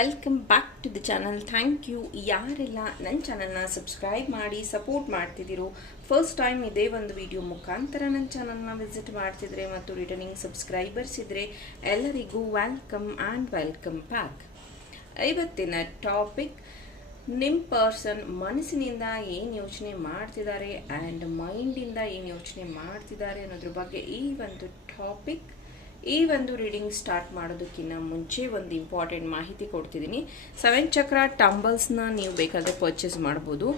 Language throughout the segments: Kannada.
Welcome back to the channel thank you ಯಾರೆಲ್ಲ ನನ್ನ ಚಾನಲ್ನ ಸಬ್ಸ್ಕ್ರೈಬ್ ಮಾಡಿ ಸಪೋರ್ಟ್ ಮಾಡ್ತಿದ್ದೀರೋ ಫಸ್ಟ್ ಟೈಮ್ ಇದೇ ಒಂದು ವಿಡಿಯೋ ಮುಖಾಂತರ ನನ್ನ ಚಾನಲ್ನ ವಿಸಿಟ್ ಮಾಡ್ತಿದ್ರೆ ಮತ್ತು ರಿಟರ್ನಿಂಗ್ ಸಬ್ಸ್ಕ್ರೈಬರ್ಸ್ ಇದ್ದರೆ ಎಲ್ಲರಿಗೂ ವೆಲ್ಕಮ್ ಆ್ಯಂಡ್ ವೆಲ್ಕಮ್ ಬ್ಯಾಕ್ ಇವತ್ತಿನ ಟಾಪಿಕ್ ನಿಮ್ಮ ಪರ್ಸನ್ ಮನಸ್ಸಿನಿಂದ ಏನು ಯೋಚನೆ ಮಾಡ್ತಿದ್ದಾರೆ ಆ್ಯಂಡ್ ಮೈಂಡಿಂದ ಏನು ಯೋಚನೆ ಮಾಡ್ತಿದ್ದಾರೆ ಅನ್ನೋದ್ರ ಬಗ್ಗೆ ಈ ಒಂದು ಟಾಪಿಕ್ ಈ ಒಂದು ರೀಡಿಂಗ್ ಸ್ಟಾರ್ಟ್ ಮಾಡೋದಕ್ಕಿಂತ ಮುಂಚೆ ಒಂದು ಇಂಪಾರ್ಟೆಂಟ್ ಮಾಹಿತಿ ಕೊಡ್ತಿದ್ದೀನಿ. ಸೆವೆನ್ ಚಕ್ರ ಟಂಬಲ್ಸ್ನ ನೀವು ಬೇಕಾದರೆ ಪರ್ಚೇಸ್ ಮಾಡ್ಬೋದು.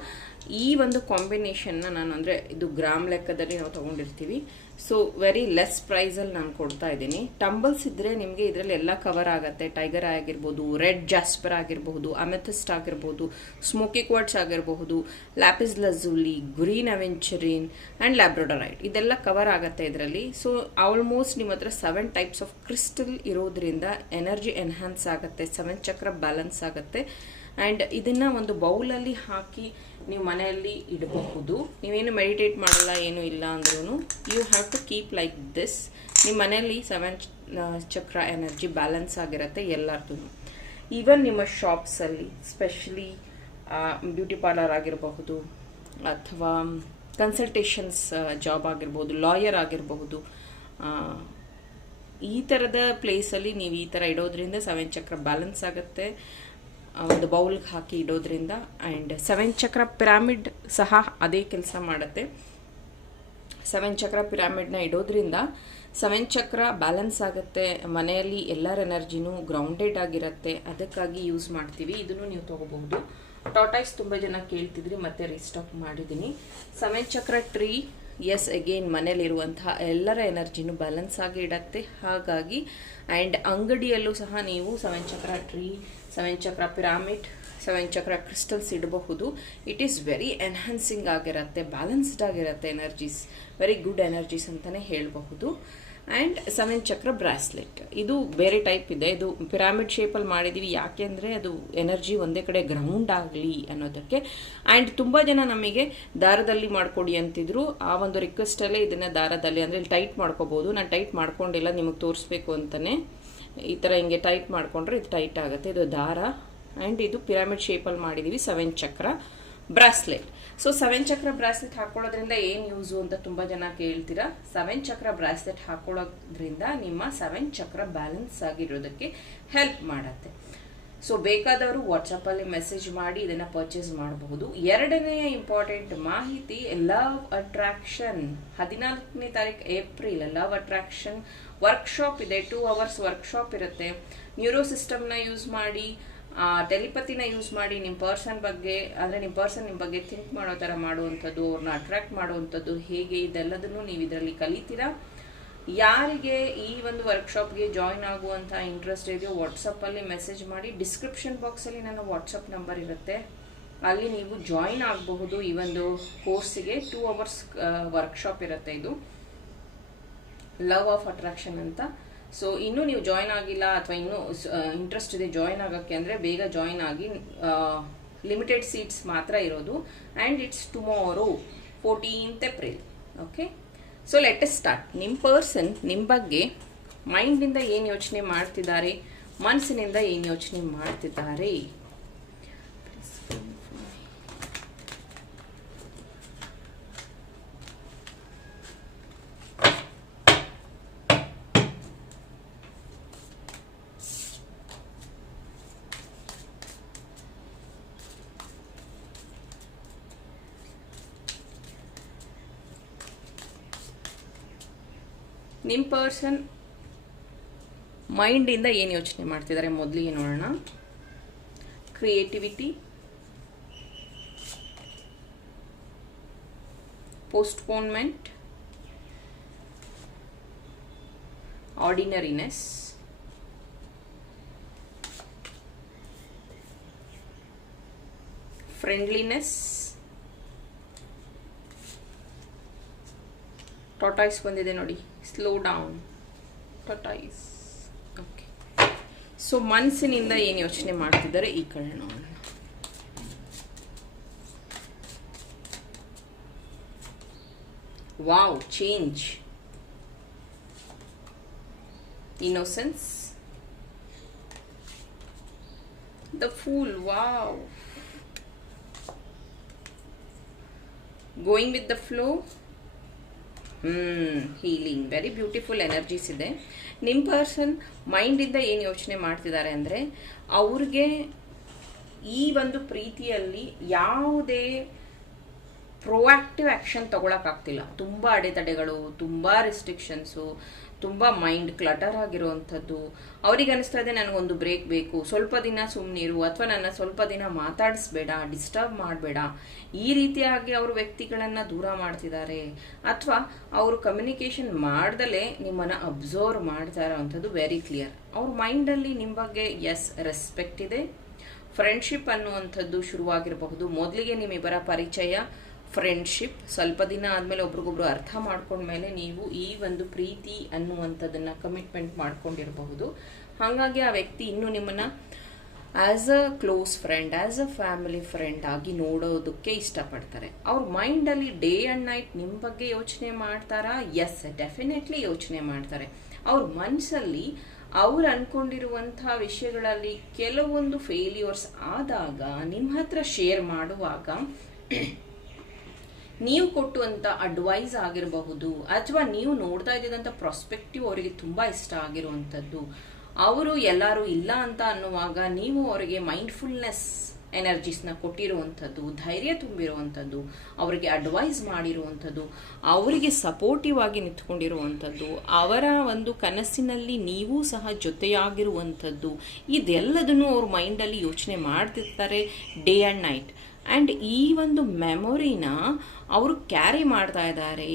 ಈ ಒಂದು ಕಾಂಬಿನೇಷನ್ನ ನಾನು ಅಂದರೆ ಇದು ಗ್ರಾಮ್ ಲೆಕ್ಕದಲ್ಲಿ ನಾವು ತೊಗೊಂಡಿರ್ತೀವಿ. ಸೊ ವೆರಿ ಲೆಸ್ ಪ್ರೈಸಲ್ಲಿ ನಾನು ಕೊಡ್ತಾ ಇದ್ದೀನಿ. ಟಂಬಲ್ಸ್ ಇದ್ದರೆ ನಿಮಗೆ ಇದರಲ್ಲಿ ಎಲ್ಲ ಕವರ್ ಆಗುತ್ತೆ. ಟೈಗರ್ ಆಗಿರ್ಬೋದು ರೆಡ್ ಜಾಸ್ಪರ್ ಆಗಿರಬಹುದು ಅಮೆಥಿಸ್ಟ್ ಆಗಿರ್ಬೋದು ಸ್ಮೋಕಿ ಕ್ವಾಟ್ಸ್ ಆಗಿರಬಹುದು lapis lazuli green aventurine and labradorite ಇದೆಲ್ಲ ಕವರ್ ಆಗುತ್ತೆ ಇದರಲ್ಲಿ. ಸೊ ಆಲ್ಮೋಸ್ಟ್ ನಿಮ್ಮ ಹತ್ರ ಸೆವೆನ್ ಟೈಪ್ಸ್ ಆಫ್ ಕ್ರಿಸ್ಟಲ್ ಇರೋದ್ರಿಂದ ಎನರ್ಜಿ ಎನ್ಹಾನ್ಸ್ ಆಗುತ್ತೆ ಸೆವೆನ್ ಚಕ್ರ ಬ್ಯಾಲೆನ್ಸ್ ಆಗುತ್ತೆ. ಆ್ಯಂಡ್ ಇದನ್ನು ಒಂದು ಬೌಲಲ್ಲಿ ಹಾಕಿ ನೀವು ಮನೆಯಲ್ಲಿ ಇಡಬಹುದು. ನೀವೇನು ಮೆಡಿಟೇಟ್ ಮಾಡಲ್ಲ, ಏನು ಇಲ್ಲ ಅಂದ್ರೂ you have to keep like this ನಿಮ್ಮ ಮನೆಯಲ್ಲಿ ಸೆವೆನ್ ಚಕ್ರ ಎನರ್ಜಿ ಬ್ಯಾಲೆನ್ಸ್ ಆಗಿರುತ್ತೆ ಎಲ್ಲರದ್ದು ಈವನ್ ನಿಮ್ಮ ಶಾಪ್ಸಲ್ಲಿ ಸ್ಪೆಷಲಿ ಬ್ಯೂಟಿ ಪಾರ್ಲರ್ ಆಗಿರಬಹುದು, ಅಥವಾ ಕನ್ಸಲ್ಟೇಷನ್ಸ್ ಜಾಬ್ ಆಗಿರ್ಬೋದು ಲಾಯರ್ ಆಗಿರಬಹುದು ಈ ಥರದ ಪ್ಲೇಸಲ್ಲಿ ನೀವು ಈ ಥರ ಇಡೋದ್ರಿಂದ ಸೆವೆನ್ ಚಕ್ರ ಬ್ಯಾಲೆನ್ಸ್ ಆಗುತ್ತೆ. ಒಂದು ಬೌಲ್ಗೆ ಹಾಕಿ ಇಡೋದ್ರಿಂದ ಆ್ಯಂಡ್ ಸೆವೆನ್ ಚಕ್ರ ಪಿರಾಮಿಡ್ ಸಹ ಅದೇ ಕೆಲಸ ಮಾಡುತ್ತೆ. ಸೆವೆನ್ ಚಕ್ರ ಪಿರಾಮಿಡ್ನ ಇಡೋದ್ರಿಂದ ಸೆವೆನ್ ಚಕ್ರ ಬ್ಯಾಲೆನ್ಸ್ ಆಗುತ್ತೆ, ಮನೆಯಲ್ಲಿ ಎಲ್ಲರ ಎನರ್ಜಿನೂ ಗ್ರೌಂಡೆಡ್ ಆಗಿರುತ್ತೆ, ಅದಕ್ಕಾಗಿ ಯೂಸ್ ಮಾಡ್ತೀವಿ. ಇದನ್ನು ನೀವು ತೊಗೋಬಹುದು. ಟಾಟಾಯ್ಸ್ ತುಂಬ ಜನ ಕೇಳ್ತಿದ್ರಿ, ಮತ್ತೆ ರೀಸ್ಟಾಕ್ ಮಾಡಿದ್ದೀನಿ. ಸೆವೆನ್ ಚಕ್ರ ಟ್ರೀ ಎಸ್ ಅಗೇನ್ ಮನೇಲಿರುವಂತಹ ಎಲ್ಲರ ಎನರ್ಜಿನೂ ಬ್ಯಾಲೆನ್ಸ್ ಆಗಿ ಇಡತ್ತೆ. ಹಾಗಾಗಿ ಆ್ಯಂಡ್ ಅಂಗಡಿಯಲ್ಲೂ ಸಹ ನೀವು seven chakra tree seven chakra pyramid seven chakra crystals ಇಡಬಹುದು. ಇಟ್ ಈಸ್ ವೆರಿ ಎನ್ಹಾನ್ಸಿಂಗ್ ಆಗಿರುತ್ತೆ ಬ್ಯಾಲೆನ್ಸ್ಡ್ ಆಗಿರುತ್ತೆ ಎನರ್ಜೀಸ್ ವೆರಿ ಗುಡ್ ಎನರ್ಜೀಸ್ ಅಂತಲೇ ಹೇಳಬಹುದು. ಆ್ಯಂಡ್ ಸೆವೆನ್ ಚಕ್ರ ಬ್ರಾಸ್ಲೆಟ್ ಇದು ಬೇರೆ ಟೈಪ್ ಇದೆ. ಇದು ಪಿರಾಮಿಡ್ ಶೇಪಲ್ಲಿ ಮಾಡಿದ್ದೀವಿ ಯಾಕೆ ಅಂದರೆ ಅದು ಎನರ್ಜಿ ಒಂದೇ ಕಡೆ ಗ್ರೌಂಡ್ ಆಗಲಿ ಅನ್ನೋದಕ್ಕೆ. ಆ್ಯಂಡ್ ತುಂಬ ಜನ ನಮಗೆ ದಾರದಲ್ಲಿ ಮಾಡಿಕೊಡಿ ಅಂತಿದ್ರು. ಆ ಒಂದು ರಿಕ್ವೆಸ್ಟಲ್ಲೇ ಇದನ್ನು ದಾರದಲ್ಲಿ, ಅಂದರೆ ಟೈಟ್ ಮಾಡ್ಕೋಬೋದು. ನಾನು ಟೈಟ್ ಮಾಡ್ಕೊಂಡಿಲ್ಲ, ನಿಮಗೆ ತೋರಿಸ್ಬೇಕು ಅಂತಲೇ ಈ ಥರ ಹಿಂಗೆ ಟೈಟ್ ಮಾಡಿಕೊಂಡ್ರೆ ಇದು ಟೈಟ್ ಆಗುತ್ತೆ. ಇದು ದಾರ ಆ್ಯಂಡ್ ಇದು ಪಿರಾಮಿಡ್ ಶೇಪಲ್ಲಿ ಮಾಡಿದ್ದೀವಿ seven chakra bracelet so seven chakra bracelet ಹಾಕೊಳ್ಳೋದ್ರಿಂದ ಏನು ಯೂಸು ಅಂತ ತುಂಬ ಜನ ಕೇಳ್ತೀರಾ? ಸೆವೆನ್ ಚಕ್ರ ಬ್ರಾಸ್ಲೆಟ್ ಹಾಕೊಳ್ಳೋದ್ರಿಂದ ನಿಮ್ಮ ಸೆವೆನ್ ಚಕ್ರ ಬ್ಯಾಲೆನ್ಸ್ ಆಗಿರೋದಕ್ಕೆ ಹೆಲ್ಪ್ ಮಾಡುತ್ತೆ. ಸೊ ಬೇಕಾದವರು ವಾಟ್ಸಪ್ಪಲ್ಲಿ ಮೆಸೇಜ್ ಮಾಡಿ ಇದನ್ನು ಪರ್ಚೇಸ್ ಮಾಡಬಹುದು. ಎರಡನೆಯ ಇಂಪಾರ್ಟೆಂಟ್ ಮಾಹಿತಿ ಲವ್ ಅಟ್ರಾಕ್ಷನ್ ಹದಿನಾಲ್ಕನೇ ತಾರೀಕು ಏಪ್ರಿಲ್ ಲವ್ ಅಟ್ರಾಕ್ಷನ್ ವರ್ಕ್ಶಾಪ್ ಇದೆ. ಟೂ ಅವರ್ಸ್ ವರ್ಕ್ಶಾಪ್ ಇರುತ್ತೆ. ನ್ಯೂರೋ ಸಿಸ್ಟಮ್ನ ಯೂಸ್ ಮಾಡಿ ಟೆಲಿಪತಿನ ಯೂಸ್ ಮಾಡಿ ನಿಮ್ಮ ಪರ್ಸನ್ ಬಗ್ಗೆ, ಅಂದರೆ ನಿಮ್ಮ ಪರ್ಸನ್ ನಿಮ್ಮ ಬಗ್ಗೆ ಥಿಂಕ್ ಮಾಡೋ ಥರ ಮಾಡುವಂಥದ್ದು ಅವ್ರನ್ನ ಅಟ್ರಾಕ್ಟ್ ಮಾಡುವಂಥದ್ದು ಹೇಗೆ, ಇದೆಲ್ಲದನ್ನು ನೀವು ಇದರಲ್ಲಿ ಕಲಿತೀರಾ? ಯಾರಿಗೆ ಈ ಒಂದು ವರ್ಕ್ಶಾಪ್ಗೆ ಜಾಯ್ನ್ ಆಗುವಂಥ ಇಂಟ್ರೆಸ್ಟ್ ಇದೆಯೋ ವಾಟ್ಸಪ್ಪಲ್ಲಿ ಮೆಸೇಜ್ ಮಾಡಿ ಡಿಸ್ಕ್ರಿಪ್ಷನ್ ಬಾಕ್ಸಲ್ಲಿ ನನ್ನ ವಾಟ್ಸಪ್ ನಂಬರ್ ಇರುತ್ತೆ. ಅಲ್ಲಿ ನೀವು ಜಾಯಿನ್ ಆಗಬಹುದು ಈ ಒಂದು ಕೋರ್ಸಿಗೆ ಟೂ ಅವರ್ಸ್ ವರ್ಕ್ಶಾಪ್ ಇರುತ್ತೆ ಇದು. ಲವ್ ಆಫ್ ಅಟ್ರಾಕ್ಷನ್ ಅಂತ. ಸೊ ಇನ್ನೂ ನೀವು ಜಾಯ್ನ್ ಆಗಿಲ್ಲ ಅಥವಾ ಇನ್ನೂ ಇಂಟ್ರೆಸ್ಟ್ ಇದೆ ಜಾಯ್ನ್ ಆಗೋಕ್ಕೆ ಅಂದರೆ ಬೇಗ ಜಾಯ್ನ್ ಆಗಿ ಲಿಮಿಟೆಡ್ ಸೀಟ್ಸ್ ಮಾತ್ರ ಇರೋದು. And it's tomorrow fourteenth April okay so let start ನಿಮ್ಮ ಪರ್ಸನ್ ನಿಮ್ಮ ಬಗ್ಗೆ ಮೈಂಡಿಂದ ಏನು ಯೋಚನೆ ಮಾಡ್ತಿದ್ದಾರೆ? ಮನಸ್ಸಿನಿಂದ ಏನು ಯೋಚನೆ ಮಾಡ್ತಿದ್ದಾರೆ? ನಿಮ್ಮ ಪರ್ಸನ್ ಮೈಂಡಿಂದ ಏನು ಯೋಚನೆ ಮಾಡ್ತಿದ್ದಾರೆ ಮೊದಲಿಗೆ ನೋಡೋಣ. Creativity postponement ordinariness friendliness tortoise ಬಂದಿದೆ ನೋಡಿ. Slow down tortoise okay so ಮನಸ್ಸಿನಿಂದ ಏನು ಯೋಚನೆ ಮಾಡ್ತಿದ್ದಾರೆ ಈ ಕಡೆ wow change innocence the fool wow going with the flow healing very beautiful energies ಇದೆ. ನಿಮ್ಮ ಪರ್ಸನ್ ಮೈಂಡಿಂದ ಏನು ಯೋಚನೆ ಮಾಡ್ತಿದ್ದಾರೆ ಅಂದರೆ, ಅವ್ರಿಗೆ ಈ ಒಂದು ಪ್ರೀತಿಯಲ್ಲಿ ಯಾವುದೇ ಪ್ರೊಆಕ್ಟಿವ್ ಆ್ಯಕ್ಷನ್ ತಗೊಳಕ್ಕಾಗ್ತಿಲ್ಲ ತುಂಬ ಅಡೆತಡೆಗಳು, ತುಂಬ ರೆಸ್ಟ್ರಿಕ್ಷನ್ಸು ತುಂಬ ಮೈಂಡ್ ಕ್ಲಟರ್ ಆಗಿರುವಂಥದ್ದು. ಅವ್ರಿಗೆ ಅನಿಸ್ತಾ ಇದೆ, ನನಗೊಂದು ಬ್ರೇಕ್ ಬೇಕು. ಸ್ವಲ್ಪ ದಿನ ಸುಮ್ಮನಿರು ಅಥವಾ ನನ್ನ ಸ್ವಲ್ಪ ದಿನ ಮಾತಾಡಿಸ್ಬೇಡ ಡಿಸ್ಟರ್ಬ್ ಮಾಡಬೇಡ. ಈ ರೀತಿಯಾಗಿ ಅವರು ವ್ಯಕ್ತಿಗಳನ್ನು ದೂರ ಮಾಡ್ತಿದ್ದಾರೆ. ಅಥವಾ ಅವರು ಕಮ್ಯುನಿಕೇಷನ್ ಮಾಡ್ದಲೇ ನಿಮ್ಮನ್ನು ಅಬ್ಸರ್ವ್ ಮಾಡ್ತಾ ಇರೋವಂಥದ್ದು ವೆರಿ ಕ್ಲಿಯರ್ ಅವ್ರ ಮೈಂಡಲ್ಲಿ ನಿಮ್ಮ ಬಗ್ಗೆ ಎಸ್ ರೆಸ್ಪೆಕ್ಟ್ ಇದೆ. ಫ್ರೆಂಡ್ಶಿಪ್ ಅನ್ನುವಂಥದ್ದು ಶುರುವಾಗಿರಬಹುದು. ಮೊದಲಿಗೆ ನಿಮ್ಮಿಬ್ಬರ ಪರಿಚಯ ಫ್ರೆಂಡ್ಶಿಪ್ ಸ್ವಲ್ಪ ದಿನ ಆದಮೇಲೆ ಒಬ್ರಿಗೊಬ್ರು ಅರ್ಥ ಮಾಡ್ಕೊಂಡ್ಮೇಲೆ ನೀವು ಈ ಒಂದು ಪ್ರೀತಿ ಅನ್ನುವಂಥದ್ದನ್ನು ಕಮಿಟ್ಮೆಂಟ್ ಮಾಡ್ಕೊಂಡಿರಬಹುದು. ಹಾಗಾಗಿ ಆ ವ್ಯಕ್ತಿ ಇನ್ನೂ ನಿಮ್ಮನ್ನು as a close friend as a family friend ಆಗಿ ನೋಡೋದಕ್ಕೆ ಇಷ್ಟಪಡ್ತಾರೆ. ಅವ್ರ ಮೈಂಡಲ್ಲಿ ಡೇ ಆ್ಯಂಡ್ ನೈಟ್ ನಿಮ್ಮ ಬಗ್ಗೆ ಯೋಚನೆ ಮಾಡ್ತಾರಾ? ಎಸ್ ಡೆಫಿನೆಟ್ಲಿ ಯೋಚನೆ ಮಾಡ್ತಾರೆ. ಅವ್ರ ಮನಸ್ಸಲ್ಲಿ ಅವ್ರು ಅನ್ಕೊಂಡಿರುವಂಥ ವಿಷಯಗಳಲ್ಲಿ ಕೆಲವೊಂದು ಫೇಲ್ಯೂರ್ಸ್ ಆದಾಗ ನಿಮ್ಮ ಹತ್ರ ಶೇರ್ ಮಾಡುವಾಗ ನೀವು ಕೊಟ್ಟುವಂಥ ಅಡ್ವೈಸ್ ಆಗಿರಬಹುದು, ಅಥವಾ ನೀವು ನೋಡ್ತಾ ಇದ್ದಂಥ ಪ್ರಾಸ್ಪೆಕ್ಟಿವ್ ಅವರಿಗೆ ತುಂಬ ಇಷ್ಟ ಆಗಿರುವಂಥದ್ದು. ಅವರು ಎಲ್ಲರೂ ಇಲ್ಲ ಅಂತ ಅನ್ನುವಾಗ ನೀವು ಅವರಿಗೆ ಮೈಂಡ್ಫುಲ್ನೆಸ್ ಎನರ್ಜೀಸ್ನ ಕೊಟ್ಟಿರುವಂಥದ್ದು, ಧೈರ್ಯ ತುಂಬಿರುವಂಥದ್ದು, ಅವರಿಗೆ ಅಡ್ವೈಸ್ ಮಾಡಿರುವಂಥದ್ದು, ಅವರಿಗೆ ಸಪೋರ್ಟಿವ್ ಆಗಿ ನಿಂತ್ಕೊಂಡಿರುವಂಥದ್ದು, ಅವರ ಒಂದು ಕನಸಿನಲ್ಲಿ ನೀವು ಸಹ ಜೊತೆಯಾಗಿರುವಂಥದ್ದು, ಇದೆಲ್ಲದನ್ನು ಅವ್ರ ಮೈಂಡಲ್ಲಿ ಯೋಚನೆ ಮಾಡ್ತಿರ್ತಾರೆ ಡೇ ಆ್ಯಂಡ್ ನೈಟ್ ಆ್ಯಂಡ್ ಈ ಒಂದು ಮೆಮೊರಿನ ಅವರು ಕ್ಯಾರಿ ಮಾಡ್ತಾ ಇದ್ದಾರೆ.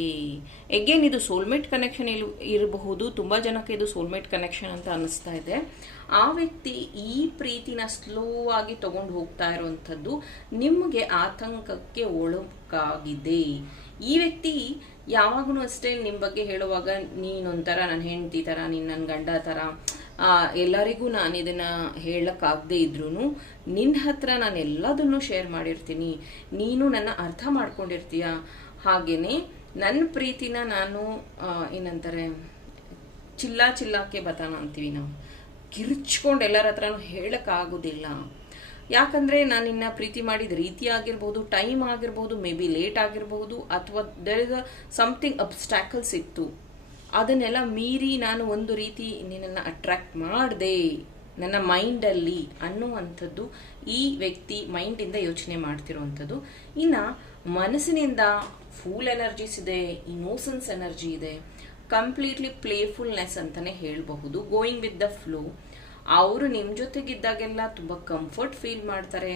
ಎಗೇನ್ ಇದು ಸೋಲ್ಮೇಟ್ ಕನೆಕ್ಷನ್ ಇಲ್, ಇರಬಹುದು. ತುಂಬ ಜನಕ್ಕೆ ಇದು ಸೋಲ್ಮೇಟ್ ಕನೆಕ್ಷನ್ ಅಂತ ಅನ್ನಿಸ್ತಾ ಇದೆ. ಆ ವ್ಯಕ್ತಿ ಈ ಪ್ರೀತಿನ ಸ್ಲೋ ಆಗಿ ತೊಗೊಂಡು ಹೋಗ್ತಾ ಇರುವಂಥದ್ದು ನಿಮಗೆ ಆತಂಕಕ್ಕೆ ಒಳಗಾಗಿದೆ. ಈ ವ್ಯಕ್ತಿ ಯಾವಾಗಲೂ ಅಷ್ಟೇ ನಿಮ್ಮ ಬಗ್ಗೆ ಹೇಳುವಾಗ, ನೀನೊಂಥರ ನನ್ನ ಹೆಂಡತಿ ಥರ ನೀನು ನನ್ನ ಗಂಡ ಥರ ಎಲ್ಲರಿಗೂ ನಾನು ಇದನ್ನು ಹೇಳೋಕ್ಕಾಗದೇ ಇದ್ರೂ ನಿನ್ನ ಹತ್ರ ನಾನು ಎಲ್ಲದನ್ನು ಶೇರ್ ಮಾಡಿರ್ತೀನಿ. ನೀನು ನನ್ನ ಅರ್ಥ ಮಾಡ್ಕೊಂಡಿರ್ತೀಯ? ಹಾಗೆಯೇ ನನ್ನ ಪ್ರೀತಿನ ನಾನು ಏನಂತಾರೆ, ಚಿಲ್ಲ ಚಿಲ್ಲಕ್ಕೆ ಬತಾನ ಅಂತೀವಿ ನಾವು. ಕಿರ್ಚ್ಕೊಂಡು ಎಲ್ಲರ ಹತ್ರನೂ ಹೇಳೋಕ್ಕಾಗೋದಿಲ್ಲ. ಯಾಕಂದರೆ ನಾನು ನಿನ್ನ ಪ್ರೀತಿ ಮಾಡಿದ ರೀತಿ ಆಗಿರ್ಬೋದು, ಟೈಮ್ ಆಗಿರ್ಬೋದು, ಮೇ ಬಿ ಲೇಟ್ ಆಗಿರ್ಬೋದು, ಅಥವಾ there is a something obstacles ಇತ್ತು. ಅದನ್ನೆಲ್ಲ ಮೀರಿ ನಾನು ಒಂದು ರೀತಿ ನಿನ್ನನ್ನು ಅಟ್ರ್ಯಾಕ್ಟ್ ಮಾಡಿದೆ, ನನ್ನ ಮೈಂಡಲ್ಲಿ ಅನ್ನುವಂಥದ್ದು ಈ ವ್ಯಕ್ತಿ ಮೈಂಡಿಂದ ಯೋಚನೆ ಮಾಡ್ತಿರುವಂಥದ್ದು. ಇನ್ನು ಮನಸ್ಸಿನಿಂದ ಫೂಲ್ ಎನರ್ಜೀಸ್ ಇದೆ ಇನೋಸೆನ್ಸ್ ಎನರ್ಜಿ ಇದೆ ಕಂಪ್ಲೀಟ್ಲಿ ಪ್ಲೇಫುಲ್ನೆಸ್ ಅಂತಲೇ ಹೇಳಬಹುದು ಗೋಯಿಂಗ್ ವಿತ್ ದ ಫ್ಲೋ ಅವರು ನಿಮ್ಮ ಜೊತೆಗಿದ್ದಾಗೆಲ್ಲ ತುಂಬ ಕಂಫರ್ಟ್ ಫೀಲ್ ಮಾಡ್ತಾರೆ.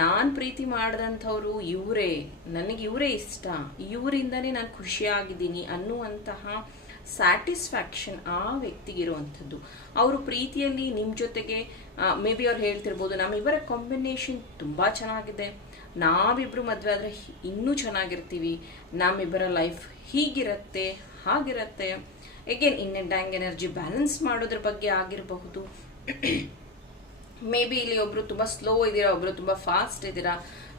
ನಾನು ಪ್ರೀತಿ ಮಾಡಿದಂಥವ್ರು ಇವರೇ, ನನಗೆ ಇವರೇ ಇಷ್ಟ, ಇವರಿಂದನೇ ನಾನು ಖುಷಿಯಾಗಿದ್ದೀನಿ ಅನ್ನುವಂತಹ ಸ್ಯಾಟಿಸ್ಫ್ಯಾಕ್ಷನ್ ಆ ವ್ಯಕ್ತಿಗಿರುವಂಥದ್ದು ಅವರು ಪ್ರೀತಿಯಲ್ಲಿ ನಿಮ್ಮ ಜೊತೆಗೆ ಮೇ ಬಿ ಅವ್ರು ಹೇಳ್ತಿರ್ಬೋದು ನಮ್ಮಿಬ್ಬರ ಕಾಂಬಿನೇಷನ್ ತುಂಬ ಚೆನ್ನಾಗಿದೆ. ನಾವಿಬ್ಬರು ಮದುವೆ ಆದರೆ ಇನ್ನೂ ಚೆನ್ನಾಗಿರ್ತೀವಿ. ನಮ್ಮಿಬ್ಬರ ಲೈಫ್ ಹೀಗಿರುತ್ತೆ, ಹಾಗಿರುತ್ತೆ. ಎಗೇನ್ ಇನ್ ಡ್ಯಾಂಗ್ ಎನರ್ಜಿ ಬ್ಯಾಲೆನ್ಸ್ ಮಾಡೋದ್ರ ಬಗ್ಗೆ ಆಗಿರಬಹುದು. ಮೇ ಬಿ ಇಲ್ಲಿ ಒಬ್ರು ತುಂಬ ಸ್ಲೋ ಇದ್ದೀರಾ ಒಬ್ರು ತುಂಬ ಫಾಸ್ಟ್ ಇದ್ದೀರಾ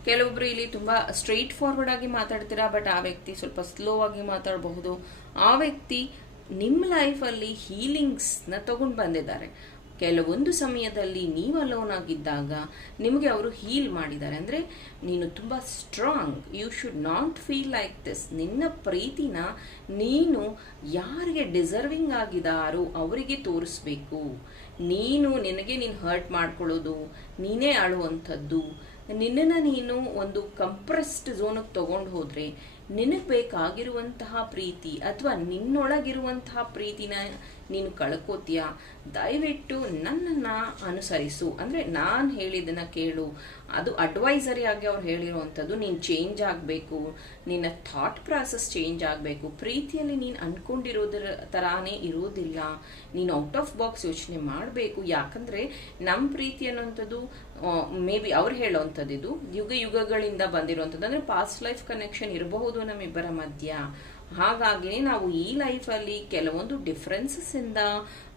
ಕೆಲವೊಬ್ರು ಇಲ್ಲಿ ತುಂಬ ಸ್ಟ್ರೈಟ್ ಫಾರ್ವರ್ಡ್ ಆಗಿ ಮಾತಾಡ್ತೀರಾ ಬಟ್ ಆ ವ್ಯಕ್ತಿ ಸ್ವಲ್ಪ ಸ್ಲೋ ಆಗಿ ಮಾತಾಡಬಹುದು. ಆ ವ್ಯಕ್ತಿ ನಿಮ್ಮ ಲೈಫಲ್ಲಿ ಹೀಲಿಂಗ್ಸ್ನ ತಗೊಂಡು ಬಂದಿದ್ದಾರೆ. ಕೆಲವೊಂದು ಸಮಯದಲ್ಲಿ ನೀವು ಅಲೋನ್ ಆಗಿದ್ದಾಗ ನಿಮಗೆ ಅವರು ಹೀಲ್ ಮಾಡಿದ್ದಾರೆ. ಅಂದರೆ ನೀನು ತುಂಬ strong you should not feel like this ನಿನ್ನ ಪ್ರೀತಿನ ನೀನು ಯಾರಿಗೆ ಡಿಸರ್ವಿಂಗ್ ಆಗಿದಾರೋ ಅವರಿಗೆ ತೋರಿಸ್ಬೇಕು. ನೀನು ನಿನಗೆ ನೀನು ಹರ್ಟ್ ಮಾಡ್ಕೊಳ್ಳೋದು, ನೀನೇ ಅಳುವಂಥದ್ದು. ನಿನ್ನನ್ನು ನೀನು ಒಂದು ಕಂಪ್ರೆಸ್ಡ್ ಝೋನಿಗೆ ತಗೊಂಡು ಹೋದರೆ ನಿನಗೆ ಬೇಕಾಗಿರುವಂತಹ ಪ್ರೀತಿ ಅಥವಾ ನಿನ್ನೊಳಗಿರುವಂತಹ ಪ್ರೀತಿನ ನೀನು ಕಳ್ಕೋತೀಯ? ದಯವಿಟ್ಟು ನನ್ನನ್ನು ಅನುಸರಿಸು. ಅಂದರೆ ನಾನು ಹೇಳಿದ್ದನ್ನು ಕೇಳು. ಅದು ಅಡ್ವೈಸರಿ ಆಗಿ ಅವ್ರು ಹೇಳಿರುವಂಥದ್ದು. ನೀನು ಚೇಂಜ್ ಆಗಬೇಕು. ನಿನ್ನ ಥಾಟ್ ಪ್ರಾಸೆಸ್ ಚೇಂಜ್ ಆಗಬೇಕು. ಪ್ರೀತಿಯಲ್ಲಿ ನೀನು ಅಂದ್ಕೊಂಡಿರೋದ್ರ ಥರಾನೇ ಇರೋದಿಲ್ಲ. ನೀನು ಔಟ್ ಆಫ್ ಬಾಕ್ಸ್ ಯೋಚನೆ ಮಾಡಬೇಕು. ಯಾಕಂದರೆ ನಮ್ಮ ಪ್ರೀತಿ ಅನ್ನೋಂಥದ್ದು ಮೇ ಬಿ ಅವ್ರು ಹೇಳೋವಂಥದ್ದು ಇದು. ಯುಗ ಯುಗಗಳಿಂದ ಬಂದಿರುವಂಥದ್ದು. ಅಂದರೆ ಪಾಸ್ಟ್ ಲೈಫ್ ಕನೆಕ್ಷನ್ ಇರಬಹುದು ನಮ್ಮಿಬ್ಬರ ಮಧ್ಯ. ಹಾಗಾಗಿ ನಾವು ಈ ಲೈಫಲ್ಲಿ ಕೆಲವೊಂದು ಡಿಫ್ರೆನ್ಸಸ್ ಇಂದ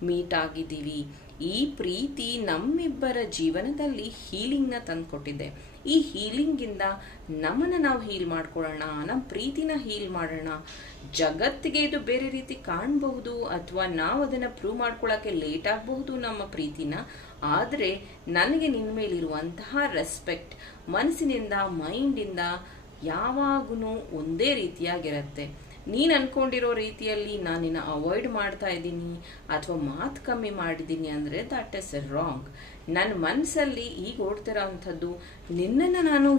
ಮೀಟ್ ಆಗಿದ್ದೀವಿ. ಈ ಪ್ರೀತಿ ನಮ್ಮಿಬ್ಬರ ಜೀವನದಲ್ಲಿ ಹೀಲಿಂಗ್ನ ತಂದುಕೊಟ್ಟಿದೆ. ಈ ಹೀಲಿಂಗಿಂದ ನಮ್ಮನ್ನು ನಾವು ಹೀಲ್ ಮಾಡ್ಕೊಳ್ಳೋಣ ನಮ್ಮ ಪ್ರೀತಿನ ಹೀಲ್ ಮಾಡೋಣ. ಜಗತ್ತಿಗೆ ಇದು ಬೇರೆ ರೀತಿ ಕಾಣಬಹುದು ಅಥವಾ ನಾವು ಅದನ್ನು ಪ್ರೂವ್ ಮಾಡ್ಕೊಳ್ಳೋಕ್ಕೆ ಲೇಟ್ ಆಗಬಹುದು ನಮ್ಮ ಪ್ರೀತಿನ. ಆದರೆ ನನಗೆ ನಿನ್ನ ಮೇಲಿರುವಂತಹ ರೆಸ್ಪೆಕ್ಟ್ ಮನಸ್ಸಿನಿಂದ ಮೈಂಡಿಂದ ಯಾವಾಗೂ ಒಂದೇ ರೀತಿಯಾಗಿರುತ್ತೆ. ನೀನು ಅನ್ಕೊಂಡಿರೋ ರೀತಿಯಲ್ಲಿ ನಾನು ನಿನ್ನ ಅವಾಯ್ಡ್ ಮಾಡ್ತಾ ಇದ್ದೀನಿ ಅಥವಾ ಮಾತು ಕಮ್ಮಿ ಮಾಡಿದ್ದೀನಿ ಅಂದರೆ ದಟ್ ಇಸ್ ರಾಂಗ್ ನನ್ನ ಮನಸ್ಸಲ್ಲಿ ಈಗ ಓಡ್ತಿರೋ ಅಂಥದ್ದು, ನಿನ್ನನ್ನು ನಾನು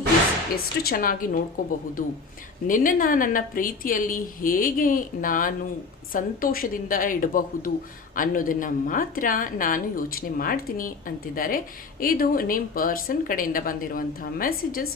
ಎಷ್ಟು ಚೆನ್ನಾಗಿ ನೋಡ್ಕೋಬಹುದು? ನಿನ್ನನ್ನು ನನ್ನ ಪ್ರೀತಿಯಲ್ಲಿ ಹೇಗೆ ನಾನು ಸಂತೋಷದಿಂದ ಇಡಬಹುದು ಅನ್ನೋದನ್ನು ಮಾತ್ರ ನಾನು ಯೋಚನೆ ಮಾಡ್ತೀನಿ ಅಂತಿದ್ದಾರೆ. ಇದು ನಿಮ್ಮ ಪರ್ಸನ್ ಕಡೆಯಿಂದ ಬಂದಿರುವಂತಹ ಮೆಸೇಜಸ್